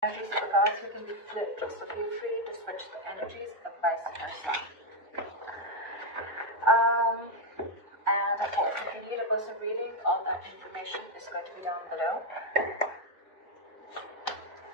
Energies of the gods, you can be flipped, so feel free to switch the energies and vice versa. And of course, if you need a personal reading, all that information is going to be down below.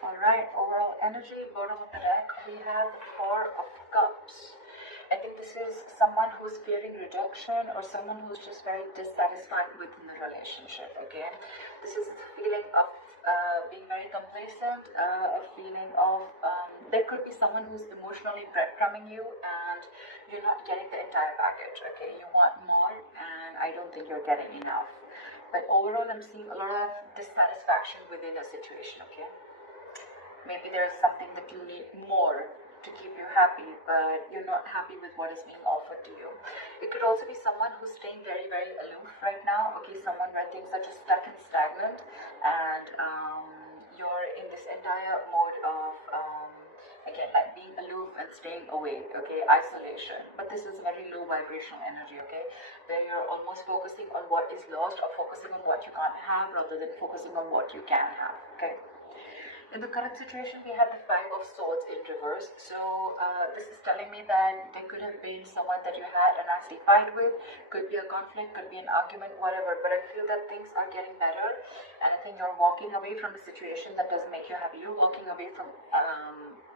Alright, overall energy, bottom of the deck, we have the Four of Cups. I think this is someone who's fearing rejection or someone who's just very dissatisfied within the relationship, okay? This is the feeling of being very complacent, a feeling of, there could be someone who's emotionally breadcrumbing you and you're not getting the entire package, okay? You want more and I don't think you're getting enough. But overall, I'm seeing a lot of dissatisfaction within a situation, okay? Maybe there's something that you need more to keep you happy, but you're not happy with what is being offered to you. It could also be someone who's staying very, very aloof right now. Okay, someone where things are just stuck and stagnant, and you're in this entire mode of, again, like being aloof and staying away, okay, isolation. But this is very low vibrational energy, okay, where you're almost focusing on what is lost or focusing on what you can't have rather than focusing on what you can have, okay. In the current situation, we have the Five of Swords in reverse. So this is telling me that there could have been someone that you had a nasty fight with. Could be a conflict, could be an argument, whatever. But I feel that things are getting better. And I think you're walking away from a situation that doesn't make you happy. You're walking away from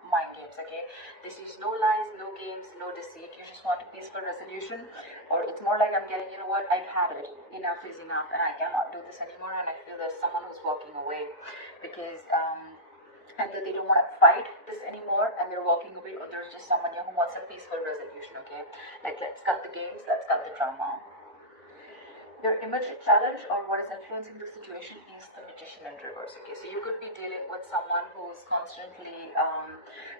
mind games, okay? This is no lies, no games, no deceit. You just want a peaceful resolution. Or it's more like I'm getting, you know what, I've had it. Enough is enough and I cannot do this anymore. And I feel there's someone who's walking away because either they don't want to fight this anymore and they're walking away, or there's just someone here who wants a peaceful resolution, okay? Like, let's cut the games, let's cut the drama. Your immediate challenge or what is influencing the situation is the Magician in reverse, okay? So you could be dealing with someone who's constantly,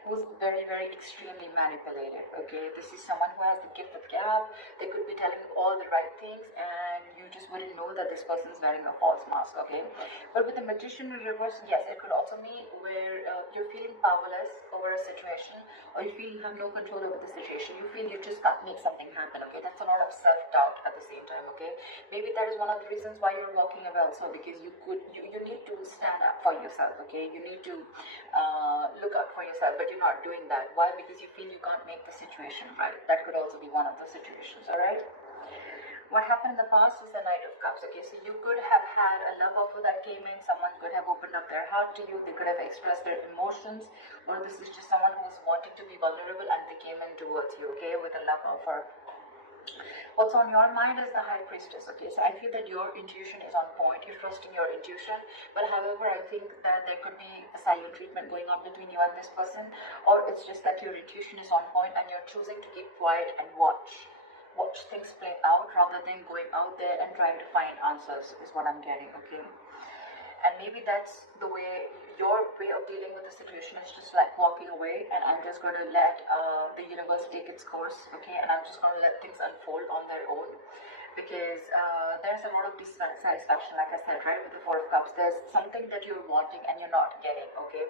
who's very, very extremely manipulative, okay? This is someone who has the gift of gab. They could be telling you all the right things and you just wouldn't know that this person is wearing a false mask, okay? But with the Magician in reverse, yes, it could also mean where you're feeling powerless over a situation, or you feel you have no control over the situation. You feel you just can't make something happen, okay? That's a lot of self-doubt at the same time, okay? Maybe that is one of the reasons why you're walking away also, because you need to stand up for yourself, okay? You need to look out for yourself, but you're not doing that. Why? Because you feel you can't make the situation right. That could also be one of the situations, all right? What happened in the past is the Knight of Cups, okay? So you could have had a love offer that came in, someone could have opened up their heart to you, they could have expressed their emotions, or this is just someone who was wanting to be vulnerable and they came in towards you, okay, with a love offer. What's on your mind is the High Priestess, okay? So I feel that your intuition is on point, you're trusting your intuition, but however, I think that there could be a silent treatment going on between you and this person, or it's just that your intuition is on point and you're choosing to keep quiet and watch things play out rather than going out there and trying to find answers is what I'm getting, okay? And maybe that's the way, your way of dealing with the situation is just like walking away and I'm just going to let the universe take its course, okay? And I'm just going to let things unfold on their own, because there's a lot of dissatisfaction, like I said, right, with the Four of Cups. There's something that you're wanting and you're not getting, okay?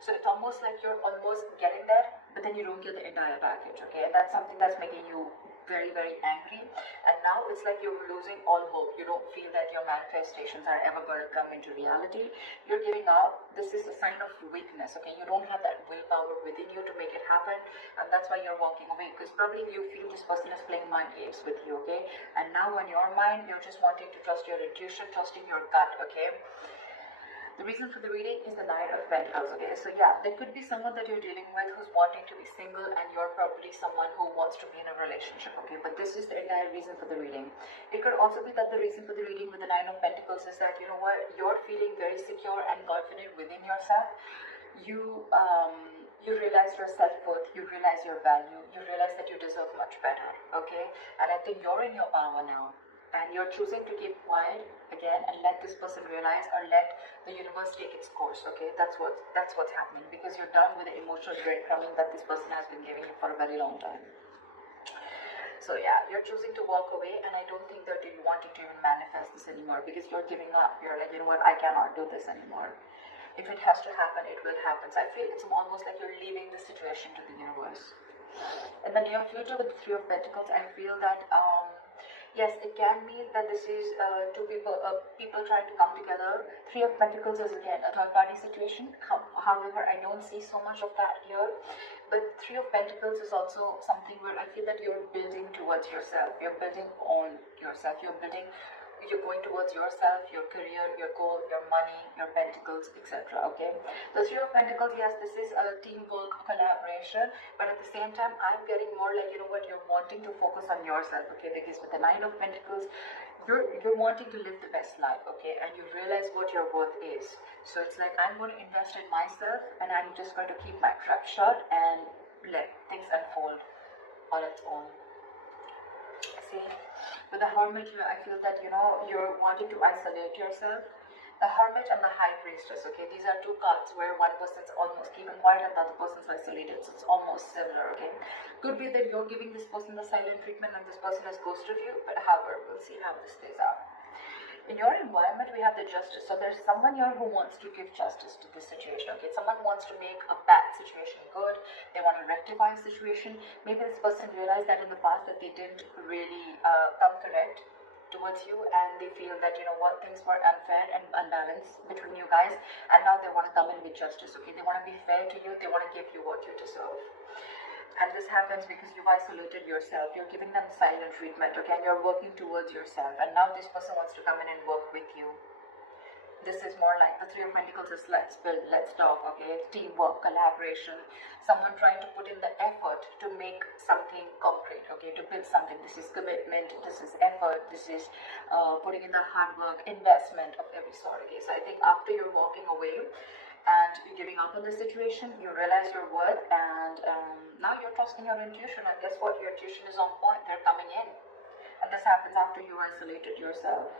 So it's almost like you're almost getting there, but then you don't get the entire package, okay? And that's something that's making you very, very angry. And now it's like you're losing all hope. You don't feel that your manifestations are ever going to come into reality. You're giving up. This is a sign of weakness, okay? You don't have that willpower within you to make it happen, and that's why you're walking away, because probably you feel this person is playing mind games with you, okay? And now in your mind, you're just wanting to trust your intuition, trusting your gut, okay? The reason for the reading is the Knight of Pentacles, okay? So yeah, there could be someone that you're dealing with who's wanting to be single and you're probably someone who wants to be in a relationship, okay? But this is the entire reason for the reading. It could also be that the reason for the reading with the Nine of Pentacles is that, you know what, you're feeling very secure and confident within yourself. You realize your self-worth, you realize your value, you realize that you deserve much better, okay? And I think you're in your power now. And you're choosing to keep quiet again and let this person realize, or let the universe take its course, okay? That's what's happening, because you're done with the emotional breadcrumbing that this person has been giving you for a very long time. So yeah, you're choosing to walk away, and I don't think that you're wanting to even manifest this anymore, because you're giving up. You're like, you know what, I cannot do this anymore. If it has to happen, it will happen. So I feel it's almost like you're leaving the situation to the universe. In the near future with the Three of Pentacles, I feel that Yes, it can mean that this is two people trying to come together. Three of Pentacles is again a third party situation. However, I don't see so much of that here. But Three of Pentacles is also something where I feel that you're building towards yourself. You're building on yourself. You're going towards yourself, your career, your goal, your money, your pentacles, etc. Okay. The Three of Pentacles, yes, this is a teamwork, collaboration, but at the same time, I'm getting more like, you know what, you're wanting to focus on yourself, okay? Because with the Nine of Pentacles, you're wanting to live the best life, okay? And you realize what your worth is. So it's like, I'm going to invest in myself, and I'm just going to keep my trap shut and let things unfold on its own. See, with the Hermit here, I feel that, you know, you're wanting to isolate yourself. The Hermit and the High Priestess, okay, these are two cards where one person's almost keeping quiet and the other person's isolated, so it's almost similar, okay. Could be that you're giving this person the silent treatment and this person has ghosted you, but however, we'll see how this plays out. In your environment, we have the Justice. So there's someone here who wants to give justice to this situation. Okay, someone wants to make a bad situation good. They want to rectify a situation. Maybe this person realized that in the past that they didn't really come correct towards you, and they feel that, you know what, things were unfair and unbalanced between you guys, and now they want to come in with justice. Okay, they want to be fair to you. They want to give you what you deserve. And this happens because you've isolated yourself. You're giving them silent treatment, okay? And you're working towards yourself. And now this person wants to come in and work with you. This is more like the Three of Pentacles is let's build, let's talk, okay? Teamwork, collaboration. Someone trying to put in the effort to make something concrete, okay? To build something. This is commitment, this is effort, this is putting in the hard work, investment of every sort, okay? So I think after you're walking away and you're giving up on the situation, you realize your worth, and now you're trusting your intuition, and guess what, your intuition is on point. They're coming in, and this happens after you isolated yourself.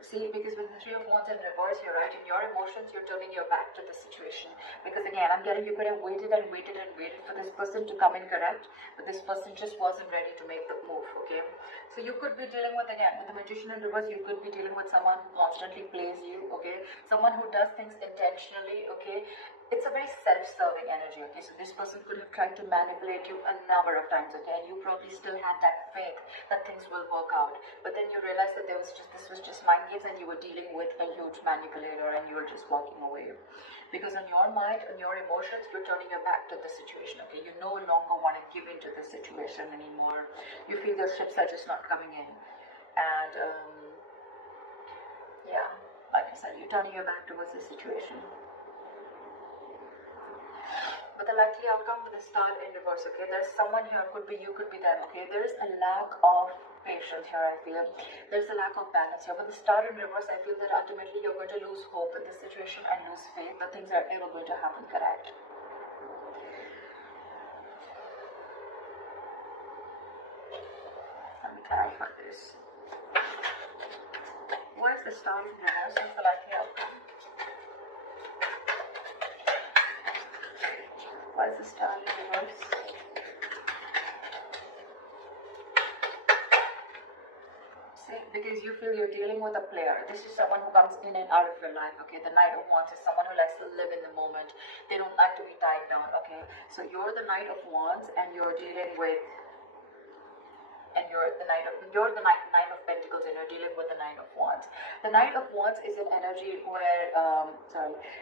See, because with the Three of Wands in reverse, you're right, in your emotions, you're turning your back to the situation. Because again, I'm getting you could have waited and waited and waited for this person to come in correct, but this person just wasn't ready to make the move, okay? So you could be dealing with, again, with the Magician in reverse, you could be dealing with someone who constantly plays you, okay? Someone who does things intentionally, okay? It's a very self-serving energy, okay? So this person could have tried to manipulate you a number of times, okay? And you probably still had that faith that things will work out. But then you realized that this was just mind games, and you were dealing with a huge manipulator, and you were just walking away. Because on your mind, on your emotions, you're turning your back to the situation, okay? You no longer want to give into the situation anymore. You feel your ships are just not coming in. And, yeah, like I said, you're turning your back towards the situation. But the likely outcome with the Star in reverse, okay? There's someone here, could be you, could be them, okay? There's a lack of patience here, I feel. There's a lack of balance here. With the Star in reverse, I feel that ultimately you're going to lose hope in this situation and lose faith that things are ever going to happen correct. Let me clarify this. Why is the Star in reverse? What's the likely outcome? Why is the Star in reverse? See, because you feel you're dealing with a player. This is someone who comes in and out of your life, okay? The Knight of Wands is someone who likes to live in the moment. They don't like to be tied down, okay? So you're the Knight of Wands, and you're dealing with, and you're the Nine of Pentacles, and you're dealing with the Nine of Wands. The Knight of Wands is an energy where,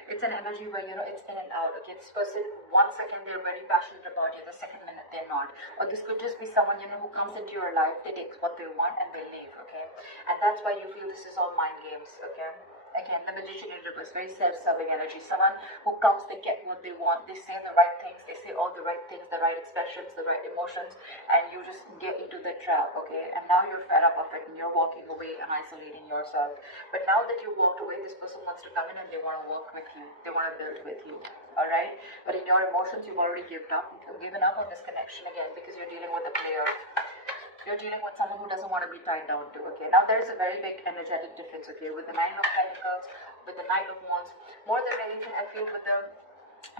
it's an energy where, you know, it's in and out, okay? This person, 1 second they're very passionate about you, the second minute they're not. Or this could just be someone, you know, who comes into your life, they take what they want and they leave, okay? And that's why you feel this is all mind games, okay? Again, the Magician in reverse, very self-serving energy. Someone who comes, they get what they want, they say the right things, they say all the right things, the right expressions, the right emotions, and you just get into the trap, okay? And now you're fed up of it, and you're walking away and isolating yourself. But now that you walked away, this person wants to come in and they want to work with you. They want to build with you, all right? But in your emotions, you've already given up on this connection again, because you're dealing with a player. You're dealing with someone who doesn't want to be tied down to, okay? Now there's a very big energetic difference, okay? With the Nine of Pentacles, with the Knight of Wands, more than anything, I feel with the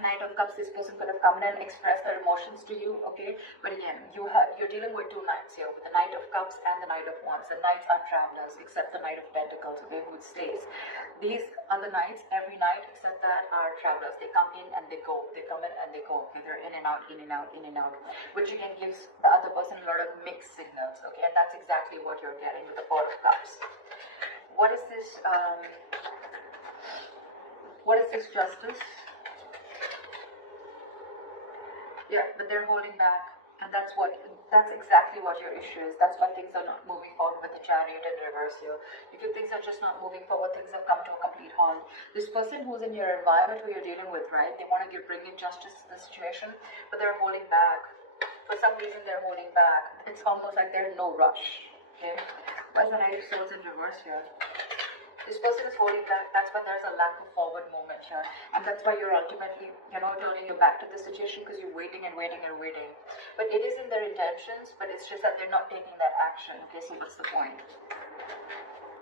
Knight of Cups, this person could have come in and expressed their emotions to you, okay? But again, you're dealing with two knights here, with the Knight of Cups and the Knight of Wands. The knights are travelers, except the Knight of Pentacles, okay, who stays. These other knights, every knight except that, are travelers. They come in and they go. They come in and they go. Okay, they're in and out, in and out, in and out. Which again gives the other person a lot of mixed signals, okay? And that's exactly what you're getting with the Four of Cups. What is this? What is this Justice? Yeah, but they're holding back, and that's exactly what your issue is. That's why things are not moving forward with the Chariot in reverse here. You feel things are just not moving forward, things have come to a complete halt. This person who's in your environment, who you're dealing with, right, they want to bring in justice to the situation, but they're holding back. For some reason, they're holding back. It's almost like they're in no rush, okay? Why is the Knight of Swords in reverse here? This person is holding back. That's why there's a lack of forward movement here, and that's why you're ultimately, turning your back to the situation, because you're waiting and waiting and waiting. But it is in their intentions, but it's just that they're not taking that action. Okay, so what's the point?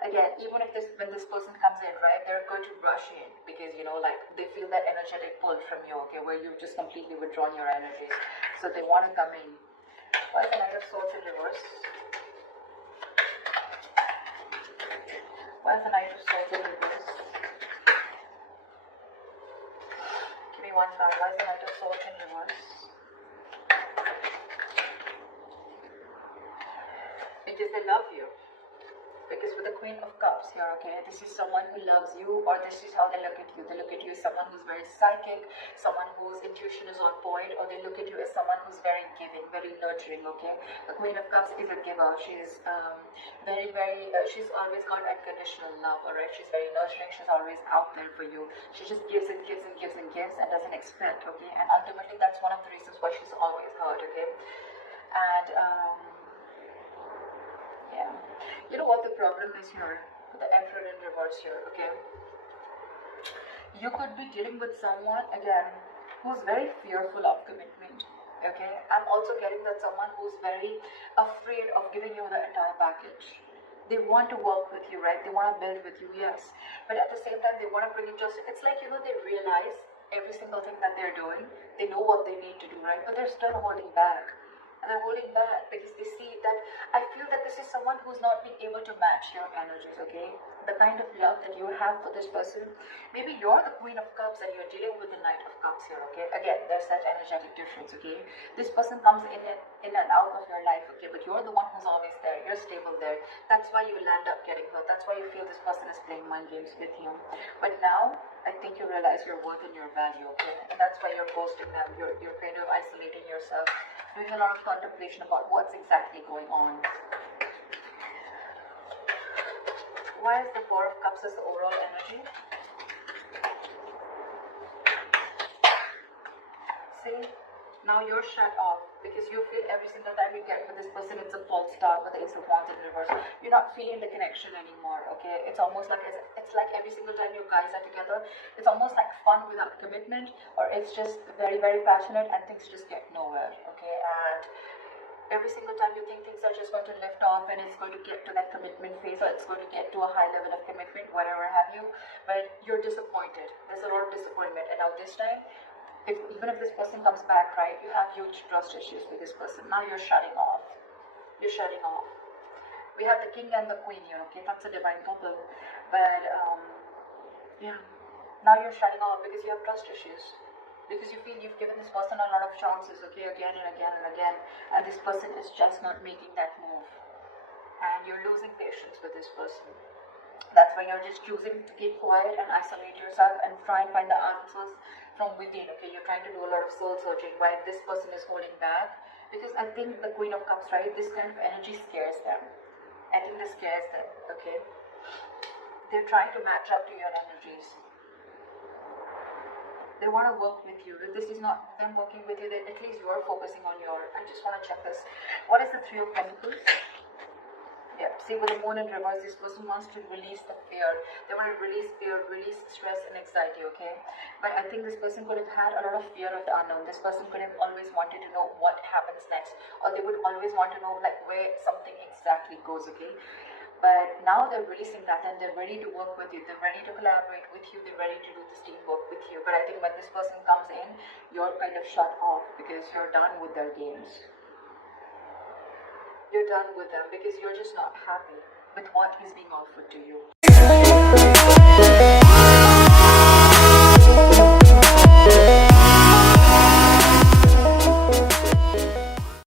Again, even if when this person comes in, right, they're going to rush in because they feel that energetic pull from you. Okay, where you've just completely withdrawn your energies, so they want to come in. Why is the Knight of Swords in reverse? Why is the Knight of Swords in reverse? Give me one card. Why is the Knight of Swords in reverse? Because they love you. Because with the Queen of Cups here, okay, this is someone who loves you, or this is how they look at you. They look at you as someone who's very psychic, someone whose intuition is on point, or they look at you as someone who's very giving, very nurturing, okay? The Queen of Cups is a giver. She's she's always got unconditional love, alright? She's very nurturing. She's always out there for you. She just gives and gives and gives and gives and doesn't expect, okay? And ultimately, that's one of the reasons why she's always hurt, okay? And, yeah. You know what the problem is here? The Emperor in reverse here, okay? You could be dealing with someone, again, who's very fearful of commitment, okay? I'm also getting that someone who's very afraid of giving you the entire package. They want to work with you, right? They want to build with you, yes. But at the same time, they want to bring in justice. It's like, they realize every single thing that they're doing. They know what they need to do, right? But they're still holding back. And they're holding back because they see that, I feel that this is someone who's not been able to match your energies, okay? The kind of love that you have for this person. Maybe you're the Queen of Cups and you're dealing with the Knight of Cups here, okay? Again, there's that energetic difference, okay? This person comes in and out of your life, okay? But you're the one who's always there. You're stable there. That's why you land up getting hurt. That's why you feel this person is playing mind games with you. But now, I think you realize your worth and your value, okay? And that's why you're ghosting them. You're kind of isolating yourself, doing a lot of contemplation about what's exactly going on. Why is the Four of Cups as the overall energy? See, now you're shut off because you feel every single time you get with this person, it's a false start with the Ace of Wands in reverse. You're not feeling the connection anymore, okay? It's almost like it's like every single time you guys are together, it's almost like fun without commitment, or it's just very, very passionate and things just get nowhere, okay? And every single time you think things are just going to lift off and it's going to get to that commitment phase, or it's going to get to a high level of commitment, whatever have you, but you're disappointed. There's a lot of disappointment. And now this time, even if this person comes back, right, you have huge trust issues with this person. Now you're shutting off. You're shutting off. We have the King and the Queen here, okay? That's a divine couple. But, yeah. Now you're shutting off because you have trust issues. Because you feel you've given this person a lot of chances, okay, again and again and again. And this person is just not making that move. And you're losing patience with this person. That's why you're just choosing to keep quiet and isolate yourself and try and find the answers from within, okay? You're trying to do a lot of soul searching while this person is holding back. Because I think the Queen of Cups, right, this kind of energy scares them. I think this scares them, okay? They're trying to match up to your energies. They want to work with you. If this is not them working with you, then at least you're focusing on your... I just want to check this. What is the Three of Pentacles? Yeah, see, with the Moon in reverse, this person wants to release the fear. They want to release fear, release stress and anxiety, okay? But I think this person could have had a lot of fear of the unknown. This person could have always wanted to know what happens next. Or they would always want to know, like, where something exactly goes, okay? But now they're releasing that and they're ready to work with you. They're ready to collaborate with you. They're ready to do this teamwork with you. But I think when this person comes in, you're kind of shut off because you're done with their games. You're done with them because you're just not happy with what is being offered to you.